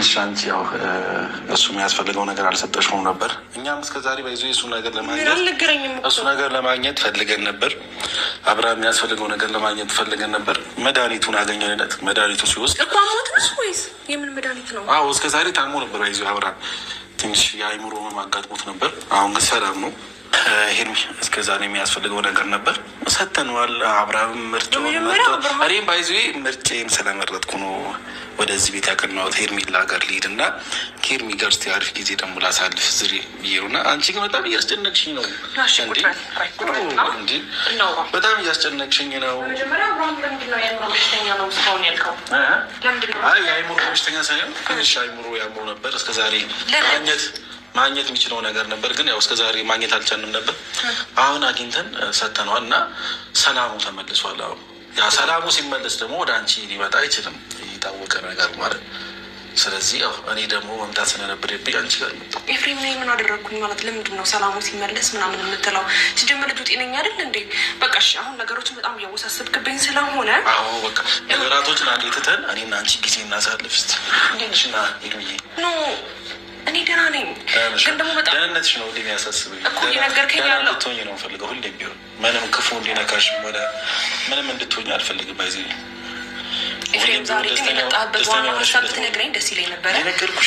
ትንሽ አንቺ ያው እሱ የሚያስፈልገው ነገር አልሰጠሽውም ነበር። እኛም እስከዛሬ ባይዞ እሱ ነገር ለማግኘት ፈልገን ነበር። አብርሃም የሚያስፈልገው ነገር ለማግኘት ፈልገን ነበር። መድኃኒቱን አገኘንለት። መድኃኒቱ ሲወስድ ወይስ የምን መድኃኒት ነው? አዎ እስከዛሬ ታሞ ነበር። ባይዞ አብርሃም ትንሽ የአይምሮ ማጋጥሞት ነበር። አሁን ግን ሰላም ነው። ይሄን እስከዛሬ የሚያስፈልገው ነገር ነበር ሰተነዋል። አብርሃም ምርጫውን እኔም ባይዞ ምርጬን ስለመረጥኩ ነው ወደዚህ ቤት ያቀናሁት። ሄርሜላ ጋር ልሂድ እና ከሄርሜ ጋር እስኪ አሪፍ ጊዜ ደግሞ ላሳልፍ ዝሬ ብዬ ነው። እና አንቺ ግን በጣም እያስጨነቅሽኝ ነው እንጂ በጣም እያስጨነቅሽኝ ነው። የአይምሮ በሽተኛ ሳይሆን ትንሽ አይምሮ ያምሮ ነበር እስከዛሬ ማግኘት የሚችለው ነገር ነበር፣ ግን ያው እስከዛሬ ማግኘት አልቻልንም ነበር። አሁን አግኝተን ሰተነዋል እና ሰላሙ ተመልሷል። አሁን ያ ሰላሙ ሲመለስ ደግሞ ወደ አንቺ ሊመጣ አይችልም፣ የታወቀ ነገር ማለት። ስለዚህ ያው እኔ ደግሞ መምጣት ስለነበረብኝ አንቺ ጋር መጣ። ኤፍሬም እኔ ምን አደረግኩኝ ማለት ለምንድን ነው ሰላሙ ሲመለስ ምናምን የምትለው? ሲጀምር ልጁ ጤነኛ አይደል እንዴ? በቃ እሺ፣ አሁን ነገሮችን በጣም እያወሳሰብክብኝ ስለሆነ አዎ በቃ ነገራቶችን አንዴ ትተን እኔና አንቺ ጊዜ እናሳልፍ እስኪ። እንዴት ነሽ? እና ሄድዬ ኖ እኔ ደህና ነኝ፣ ግን ደግሞ በጣም ደህንነትሽ ነው የሚያሳስበኝ እኮ እየነገርከኝ ያለው። እንድትሆኝ ነው የምፈልገው ሁሌም ቢሆን ምንም ክፉ እንዲነካሽ ሆነ ምንም እንድትሆኝ አልፈልግም። ባይዜ ኤፍሬም ዛሬ ግን የመጣህበት ዋና ሀሳብ ብትነግረኝ ደስ ይለኝ ነበረ።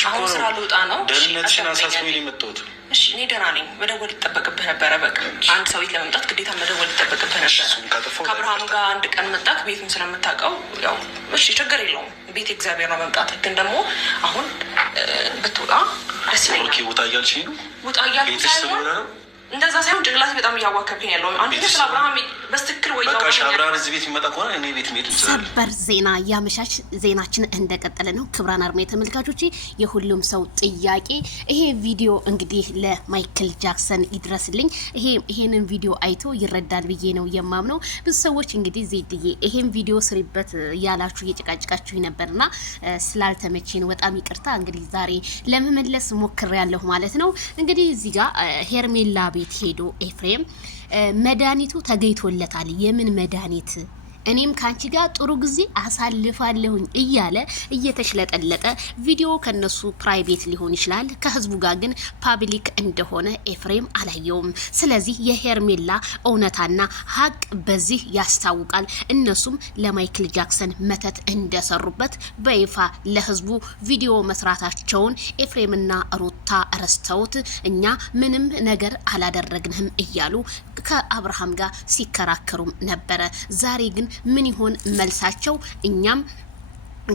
አሁን ስራ ልወጣ ነው። ደህንነትሽን አሳስበኝ ነው የመጣሁት። እሺ እኔ ደህና ነኝ። መደወል ይጠበቅብህ ነበረ። በቃ አንድ ሰው ቤት ለመምጣት ግዴታ መደወል ይጠበቅብህ ነበር። ከአብርሃም ጋር አንድ ቀን መጣክ፣ ቤትም ስለምታውቀው ያው እሺ ችግር የለውም። ቤት እግዚአብሔር ነው መምጣት። ግን ደግሞ አሁን ብትወጣ ደስ ይለኛል። ኦኬ ውጣ እያልሽኝ ነው? ውጣ እያልኩ ሳይሆን እንደዛ ሳይሆን ጭንቅላቴ በጣም እያዋከብኝ ያለው አንተ ስለ አብርሃም በስትክክል ወይ በቃ አብርሃም እዚህ ቤት የሚመጣ ከሆነ እኔ ቤት መሄድ እንችላለን። ሰበር ዜና ያመሻሽ ዜናችን እንደቀጠለ ነው። ክብራን አርሜ ተመልካቾች፣ የሁሉም ሰው ጥያቄ ይሄ ቪዲዮ እንግዲህ ለማይክል ጃክሰን ይድረስልኝ። ይሄንን ቪዲዮ አይቶ ይረዳል ብዬ ነው የማምነው። ብዙ ሰዎች እንግዲህ ዜድዬ ይሄን ቪዲዮ ስሪበት ያላችሁ እየጨቃጨቃችሁ ነበርና ስላልተመቼን በጣም ይቅርታ። እንግዲህ ዛሬ ለመመለስ ሞክሬያለሁ ማለት ነው። እንግዲህ እዚህ ጋር ሄርሜላ ቤት ሄዶ ኤፍሬም መድኃኒቱ ተገኝቶለታል። የምን መድኃኒት? እኔም ካንቺ ጋር ጥሩ ጊዜ አሳልፋለሁኝ እያለ እየተሽለጠለጠ ቪዲዮ ከነሱ ፕራይቬት ሊሆን ይችላል፣ ከህዝቡ ጋር ግን ፓብሊክ እንደሆነ ኤፍሬም አላየውም። ስለዚህ የሄርሜላ እውነታና ሀቅ በዚህ ያስታውቃል። እነሱም ለማይክል ጃክሰን መተት እንደሰሩበት በይፋ ለህዝቡ ቪዲዮ መስራታቸውን ኤፍሬምና ሩታ ረስተውት እኛ ምንም ነገር አላደረግንም እያሉ ከአብርሃም ጋር ሲከራከሩም ነበረ። ዛሬ ግን ምን ይሆን መልሳቸው? እኛም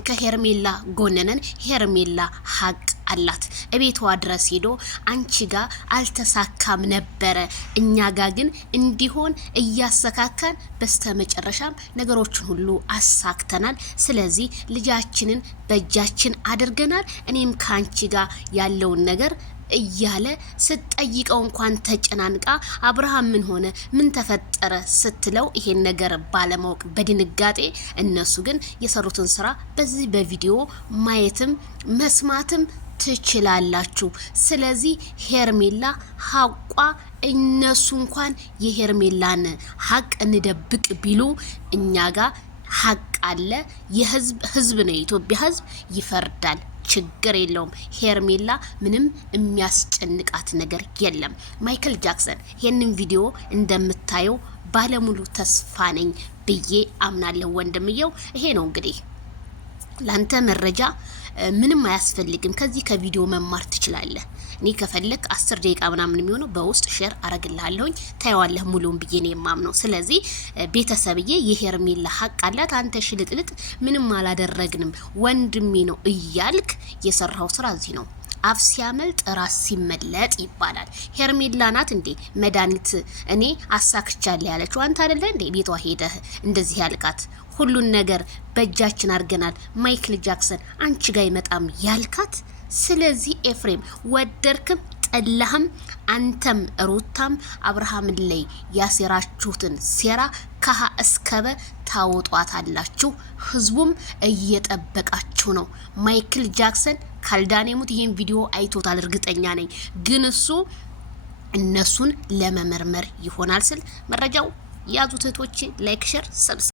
ከሄርሜላ ጎነነን። ሄርሜላ ሀቅ አላት። እቤቷ ድረስ ሄዶ አንቺ ጋር አልተሳካም ነበረ፣ እኛ ጋር ግን እንዲሆን እያሰካካን በስተመጨረሻም ነገሮችን ሁሉ አሳክተናል። ስለዚህ ልጃችንን በእጃችን አድርገናል። እኔም ከአንቺ ጋር ያለውን ነገር እያለ ስትጠይቀው እንኳን ተጨናንቃ አብርሃም ምን ሆነ ምን ተፈጠረ ስትለው ይሄን ነገር ባለማወቅ በድንጋጤ እነሱ ግን የሰሩትን ስራ በዚህ በቪዲዮ ማየትም መስማትም ትችላላችሁ። ስለዚህ ሄርሜላ ሀቋ እነሱ እንኳን የሄርሜላን ሀቅ እንደብቅ ቢሉ እኛ ጋር ሀቅ አለ። የህዝብ ነው፣ የኢትዮጵያ ህዝብ ይፈርዳል። ችግር የለውም። ሄርሜላ ምንም የሚያስጨንቃት ነገር የለም። ማይክል ጃክሰን ይሄንን ቪዲዮ እንደምታየው ባለሙሉ ተስፋ ነኝ ብዬ አምናለሁ። ወንድምየው ይሄ ነው እንግዲህ ላንተ መረጃ ምንም አያስፈልግም። ከዚህ ከቪዲዮ መማር ትችላለህ። እኔ ከፈለክ 10 ደቂቃ ምናምን የሚሆነው በውስጥ ሼር አረግልሃለሁኝ ታየዋለህ ሙሉን ብዬ ነው የማምነው። ስለዚህ ቤተሰብዬ የሄርሜላ ሀቅ አላት። አንተ ሽልጥልጥ ምንም አላደረግንም ወንድሜ ነው እያልክ የሰራው ስራ እዚህ ነው። አፍ ሲያመልጥ ራስ ሲመለጥ ይባላል። ሄርሜላ ናት እንዴ መድኃኒት እኔ አሳክቻለሁ ያለችው? አንተ አይደለ እንዴ ቤቷ ሄደህ እንደዚህ ያልካት? ሁሉን ነገር በእጃችን አድርገናል ማይክል ጃክሰን አንቺ ጋር ይመጣም ያልካት? ስለዚህ ኤፍሬም ወደርክም ጠላህም አንተም ሩታም አብርሃም ላይ ያሴራችሁትን ሴራ ከሀ እስከበ ታወጧታላችሁ። ህዝቡም እየጠበቃችሁ ነው። ማይክል ጃክሰን ካልዳኔሙት ይሄን ቪዲዮ አይቶታል እርግጠኛ ነኝ። ግን እሱ እነሱን ለመመርመር ይሆናል ስል መረጃው ያዙት። እህቶቼ ላይክ ሼር ሰብስክራይብ